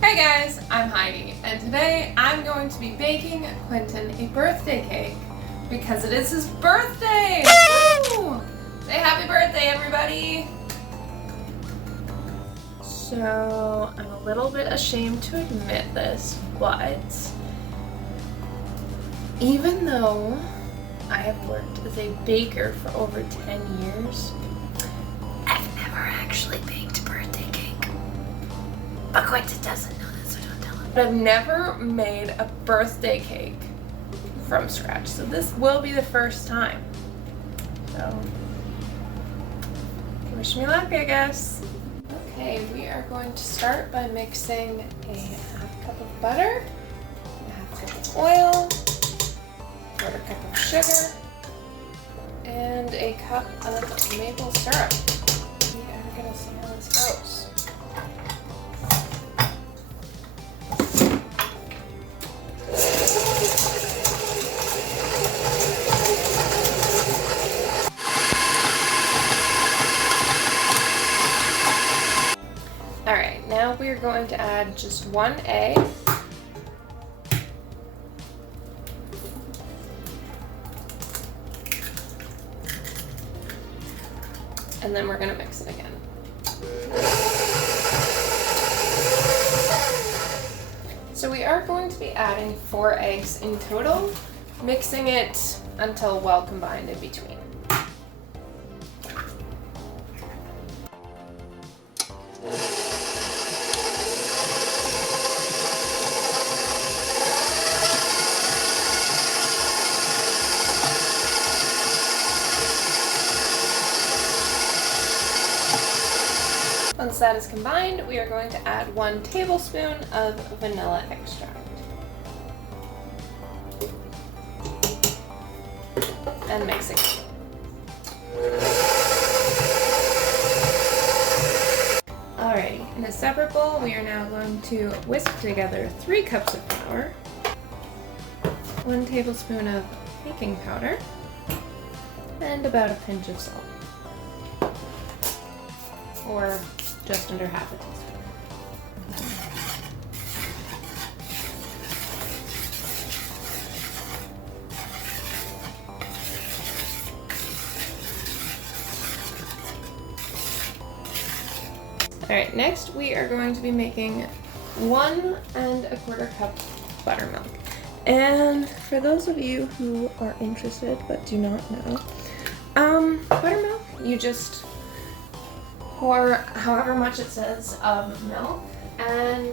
Hey guys, I'm Heidi, and today I'm going to be baking Quentin a birthday cake because it is his birthday! Woo! Say happy birthday, everybody! So, I'm a little bit ashamed to admit this, but even though I have worked as a baker for over 10 years, I've never actually baked a birthday cake. But Quentin doesn't know that, so don't tell him. But I've never made a birthday cake from scratch, so this will be the first time. So, wish me luck, I guess. Okay, we are going to start by mixing a half cup of butter, a half cup of oil, a quarter cup of sugar, and a cup of maple syrup. We are going to see how this goes. Alright, now we are going to add just one egg. And then we're going to mix it again. So we are going to be adding 4 eggs in total, mixing it until well combined in between. Once that is combined, we are going to add 1 tablespoon of vanilla extract. And mix again. Alrighty, in a separate bowl, we are now going to whisk together 3 cups of flour, 1 tablespoon of baking powder, and about a pinch of salt. Or just under half a teaspoon. Alright, next we are going to be making 1 1/4 cup buttermilk. And for those of you who are interested but do not know, buttermilk, you just pour however much it says of milk, and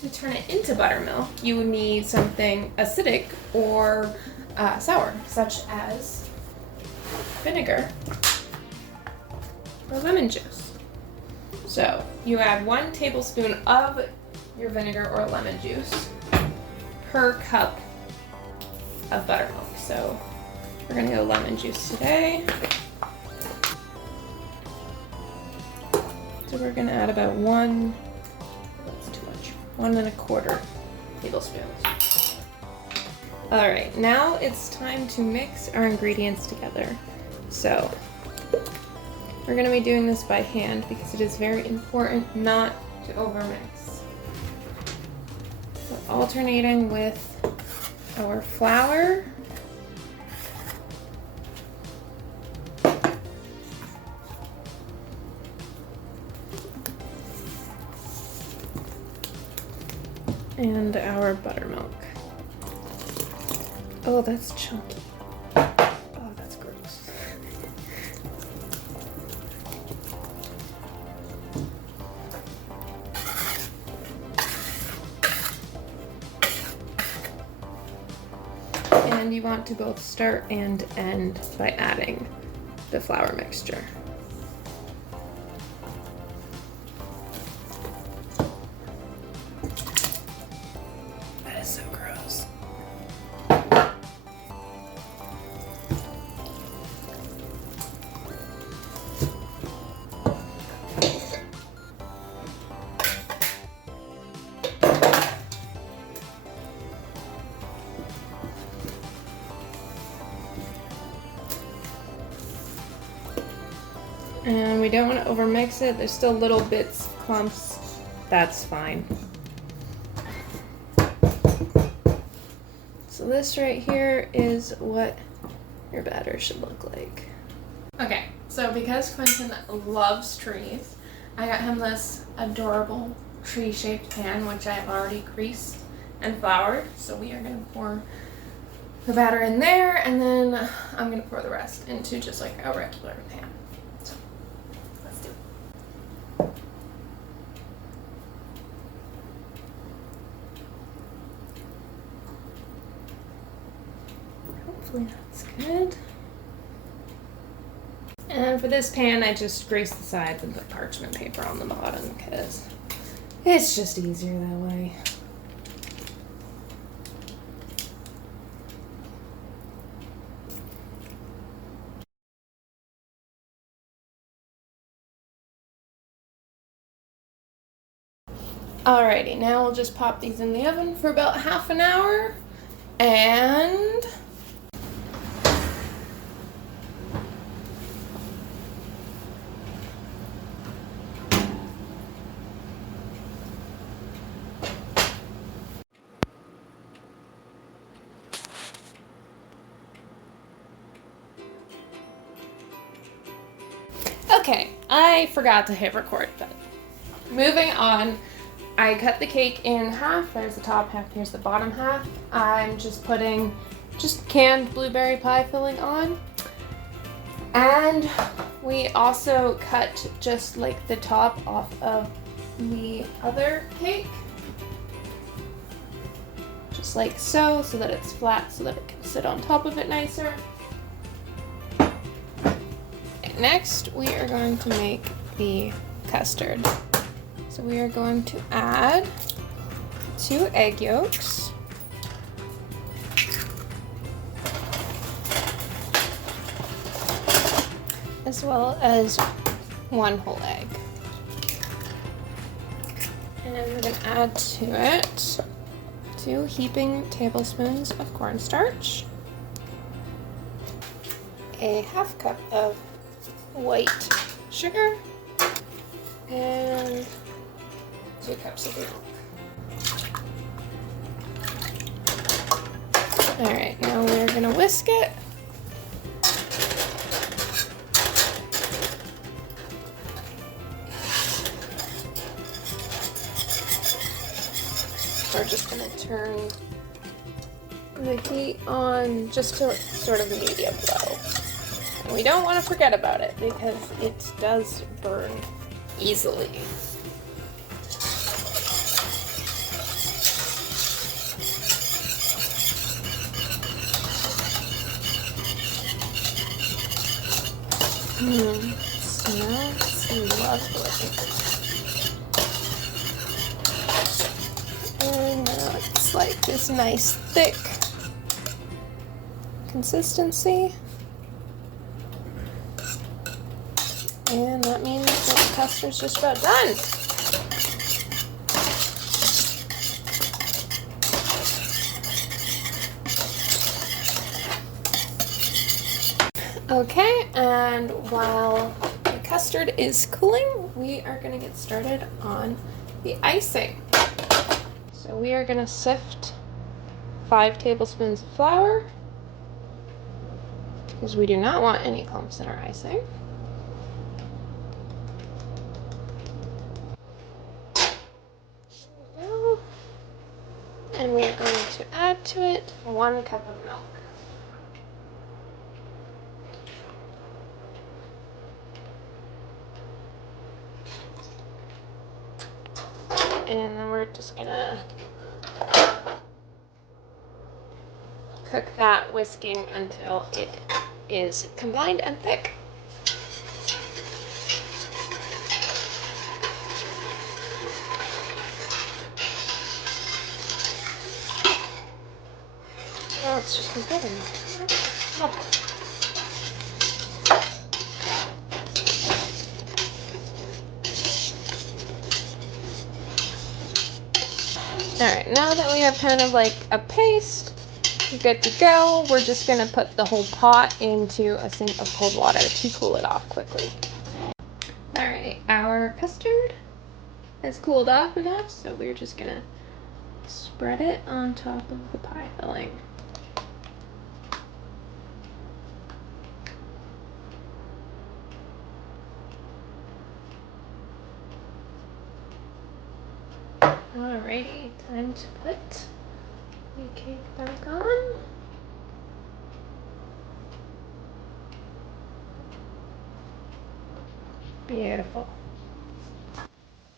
to turn it into buttermilk, you need something acidic or sour, such as vinegar or lemon juice. So you add 1 tablespoon of your vinegar or lemon juice per cup of buttermilk. So we're gonna go lemon juice today. So we're gonna add about 1, that's too much, 1 1/4 tablespoons. All right, now it's time to mix our ingredients together. So we're gonna be doing this by hand because it is very important not to overmix. So alternating with our flour, and our buttermilk. Oh, that's chunky. Oh, that's gross. And you want to both start and end by adding the flour mixture. So gross. And we don't want to overmix it. There's still little bits, clumps that's fine. So this right here is what your batter should look like. Okay, so because Quentin loves trees, I got him this adorable tree-shaped pan, which I have already greased and floured. So we are going to pour the batter in there, and then I'm going to pour the rest into just like a regular pan. So let's do it. Hopefully that's good. And for this pan, I just grease the sides and put parchment paper on the bottom because it's just easier that way. Alrighty, now we'll just pop these in the oven for about half an hour, and okay, I forgot to hit record, but moving on. I cut the cake in half. There's the top half, here's the bottom half. I'm just putting canned blueberry pie filling on. And we also cut just like the top off of the other cake. Just like so that it's flat so that it can sit on top of it nicer. Next, we are going to make the custard. So we are going to add 2 egg yolks, as well as 1 whole egg. And we're going to add to it 2 heaping tablespoons of cornstarch, a ½ cup of white sugar, and 2 cups of milk. Alright, now we're gonna whisk it. We're just gonna turn the heat on just to sort of medium low. And we don't want to forget about it because it does burn easily. Smells lovely. And now it's like this nice thick consistency. And that means that the custard's just about done. Okay, and while the custard is cooling, we are going to get started on the icing. So we are going to sift 5 tablespoons of flour because we do not want any clumps in our icing. And we're going to add to it 1 cup of milk. And then we're just gonna cook that whisking until it is combined and thick. Oh, it's just completely. Alright, now that we have kind of like a paste, good to go, we're just going to put the whole pot into a sink of cold water to cool it off quickly. Alright, our custard has cooled off enough, so we're just gonna spread it on top of the pie filling. Alrighty, time to put the cake back on. Beautiful.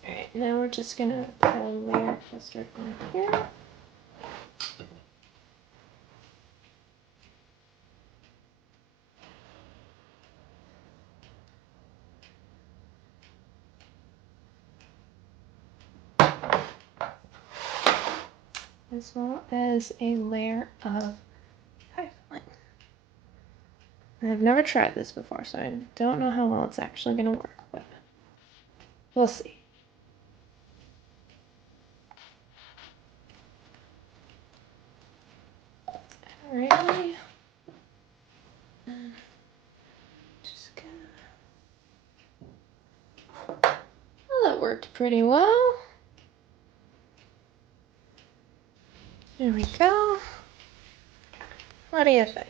Alright, now we're just gonna put a layer of custard on here. As well as a layer of pie filling. I've never tried this before, so I don't know how well it's actually gonna work, but we'll see. Alrighty. Just gonna... Well, that worked pretty well. There we go. What do you think?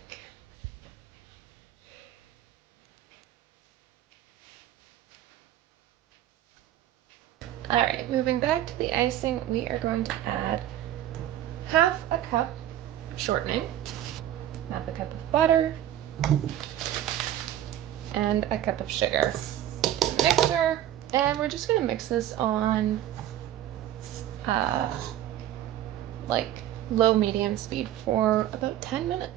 Alright, moving back to the icing, we are going to add half a cup of shortening, half a cup of butter, and a cup of sugar to the mixer. And we're just gonna mix this on like low medium speed for about 10 minutes.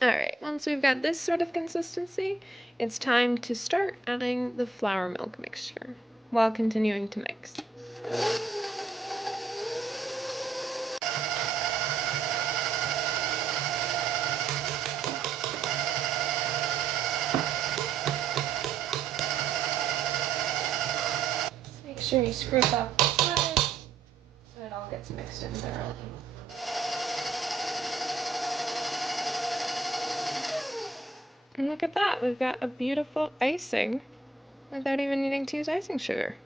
Alright, once we've got this sort of consistency, it's time to start adding the flour milk mixture while continuing to mix. Make sure you scrape off the butter so it all gets mixed in thoroughly. And look at that, we've got a beautiful icing without even needing to use icing sugar.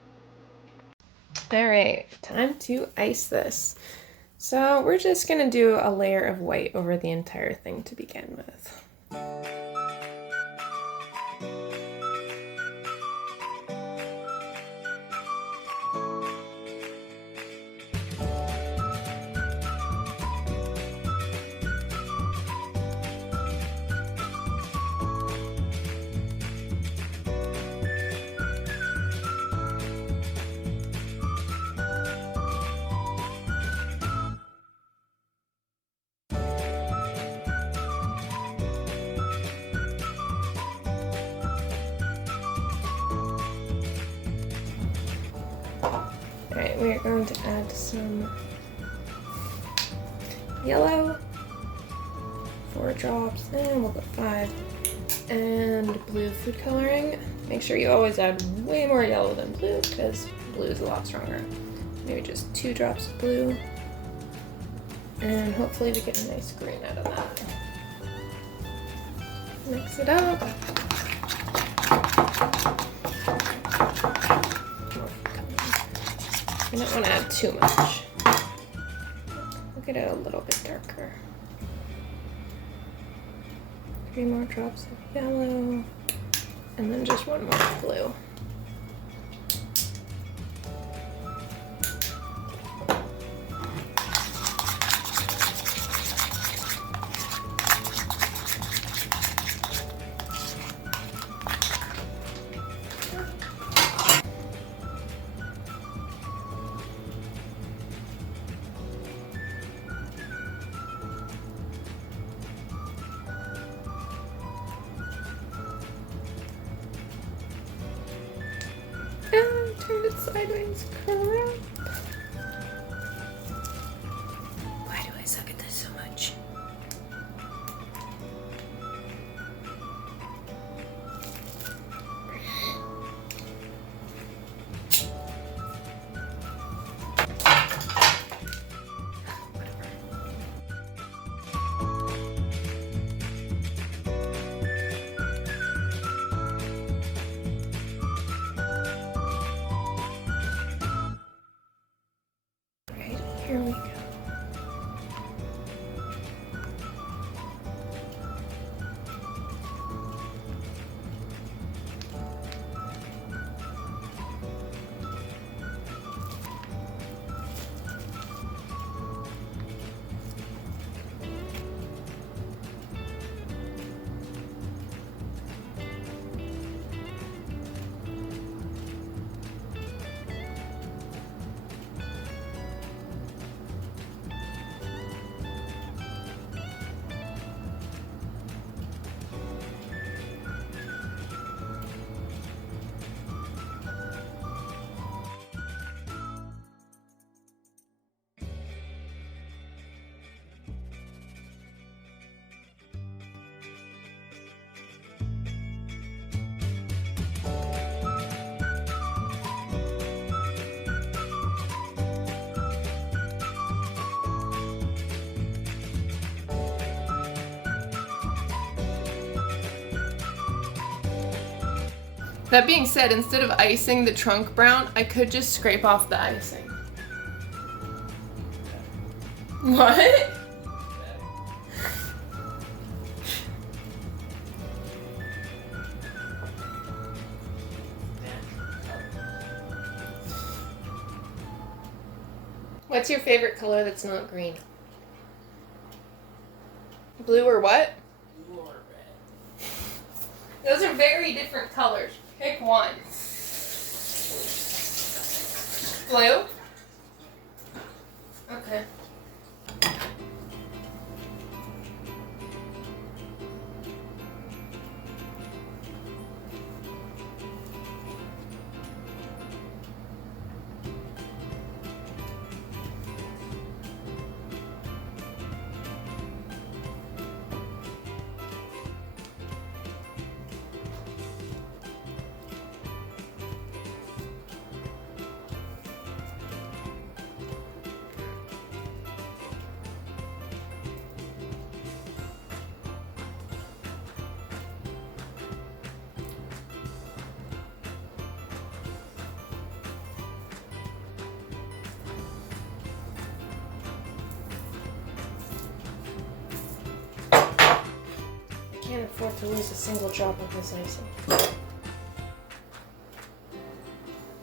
Alright, time to ice this. So we're just gonna do a layer of white over the entire thing to begin with. Alright, we are going to add some yellow, 4 drops, and we'll go 5, and blue food coloring. Make sure you always add way more yellow than blue because blue is a lot stronger. Maybe just 2 drops of blue, and hopefully we get a nice green out of that. Mix it up. You don't want to add too much. We'll get it a little bit darker. 3 more drops of yellow, and then just 1 more of blue. And turn it sideways. Crap. Why do I suck at this so much? Here we go. That being said, instead of icing the trunk brown, I could just scrape off the icing. What? What's your favorite color that's not green? Blue or what? Blue or red. Those are very different colors. Pick one. Blue? Okay. I can't afford to lose a single drop of this icing.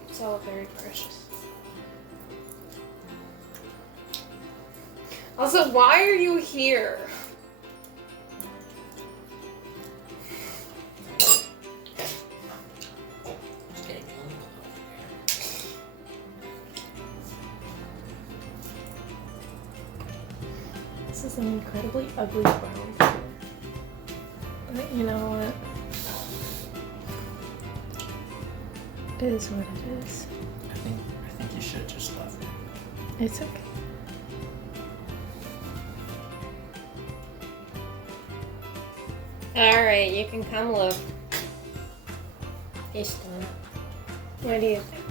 It's all very precious. Also, why are you here? Just getting home over here. This is an incredibly ugly brown color. But you know what? It is what it is. I think you should have just left it. It's okay. Alright, you can come look. It's done. What do you think?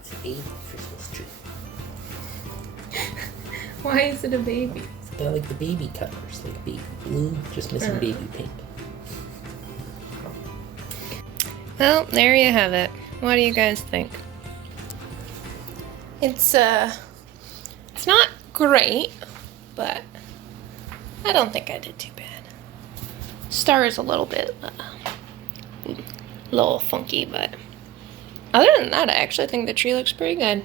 It's a baby Christmas tree. Why is it a baby? It's got like the baby colors, like baby blue, just missing baby pink. Well, there you have it. What do you guys think? It's not great, but I don't think I did too bad. Star is a little bit, a little funky, but other than that, I actually think the tree looks pretty good.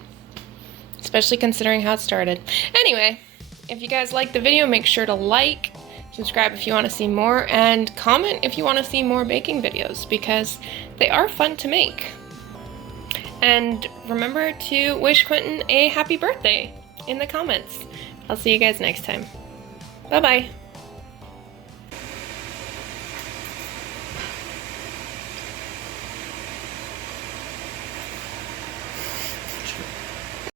Especially considering how it started. Anyway, if you guys liked the video, make sure to like, subscribe if you want to see more, and comment if you want to see more baking videos, because they are fun to make. And remember to wish Quentin a happy birthday in the comments. I'll see you guys next time. Bye-bye.